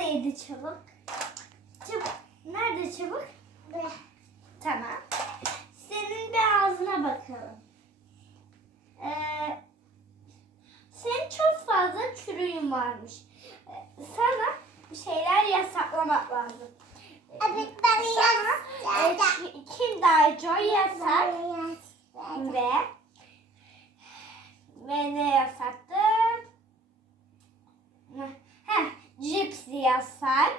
Neredeydi çabuk? Çabuk. Nerede çabuk? Tamam. Senin bir ağzına bakalım. Ee, senin çok fazla çürüğün varmış. Ee, sana bir şeyler yasaklamak lazım. Evet ben Sana e, Ki- Kinder Joy yasak ve ve ne yasaktı? Heh, cips yasak.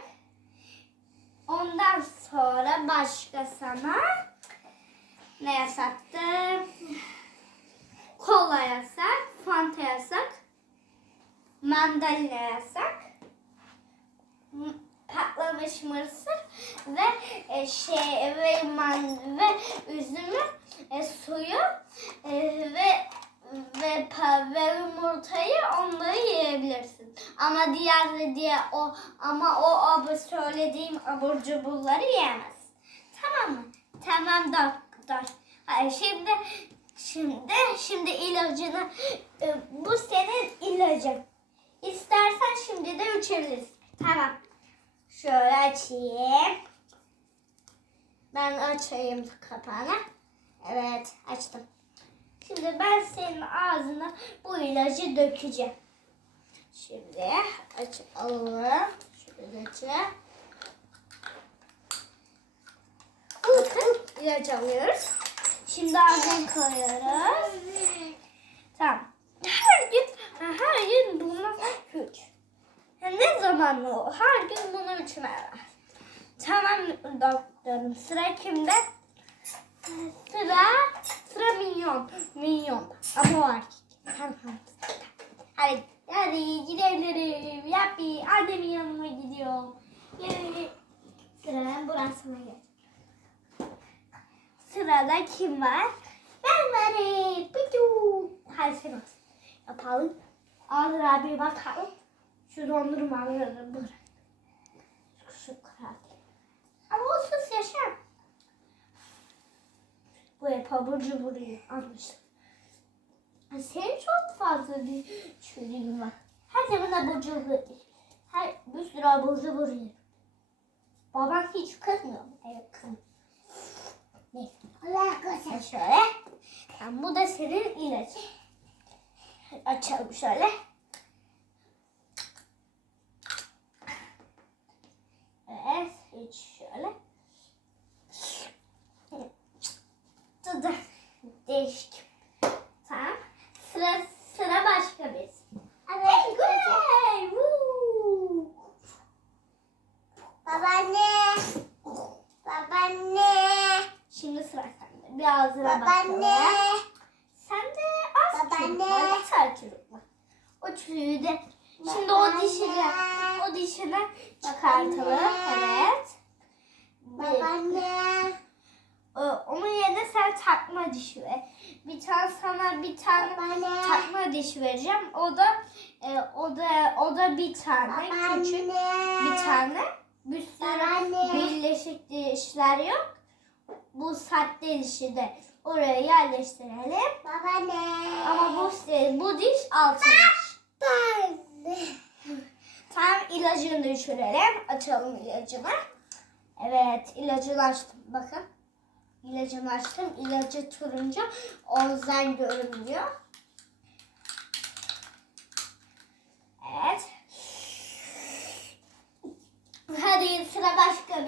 Ondan sonra başka sana ne yasaktı? Kola yasak, Fanta yasak, mandalina yasak, patlamış mısır ve e, şey ve man ve üzümü e, suyu e, ve ve ve yumurtayı onları yiyebilirsin. Ama diğer diye o ama o abı söylediğim abur cuburları yiyemezsin. Tamam mı? Tamam doktor. Hayır, şimdi şimdi şimdi ilacını e, bu senin ilacın. İstersen şimdi de içebilirsin. Tamam. Şöyle açayım. Ben açayım kapağını. Evet açtım. Şimdi ben senin ağzına bu ilacı dökeceğim. Şimdi. Şöyle açalım. Bakın ilaç alıyoruz. Şimdi ağzına koyuyoruz. Tamam. Her gün, her gün bunu üç. Ya Ne zaman o? Her gün bunu var. Tamam doktorum. Sıra kimde? Sıra, sıra minyon. Minyon. Ama erkek. Tamam. Hadi, hadi gidelim. Yappi. Annemin yanıma gidiyorum. Yürü. Sıra burasına gel. Sırada kim var? Ben varım. Pitu. Hadi sen olsun. Yapalım. Ağzına abi bakalım. Şu dondurmaları bırak. Şu kral. Ama o sus yaşam. Bu hep abur cubur. Ha, Senin çok fazla bir çürüğün var. Her zaman abur cubur. Her bir sürü abur cubur. Baban hiç kızmıyor mu? Evet kızmıyor. Neyse. Sen şöyle. Tamam, bu da senin ilacın. Açalım şöyle. Evet, hiç şöyle. Tadı değişik. Tamam. Sıra sıra başka bir. Evet. Woo. Babaanne. Babaanne. Şimdi sıra sende. Bir ağzına Babaanne. bakalım. Sen de az Babaanne. tane çürük var. O çürüğü de şimdi o dişini o dişini çıkartalım. Evet. Babaanne. Ee, Onun yerine sen takma dişi ver. Bir tane sana bir tane Babaanne. takma diş vereceğim. O da e, o da o da bir tane küçük bir tane. Bir sürü Babaanne. birleşik dişler yok. Bu sahte dişi de oraya yerleştirelim. Babaanne. Ama bu bu diş altı diş. Babaanne. Tam ilacını düşürelim. Açalım ilacını. Evet ilacını açtım. Bakın. İlacını açtım. İlacı turuncu. O yüzden görünmüyor. Evet. Hadi sıra başka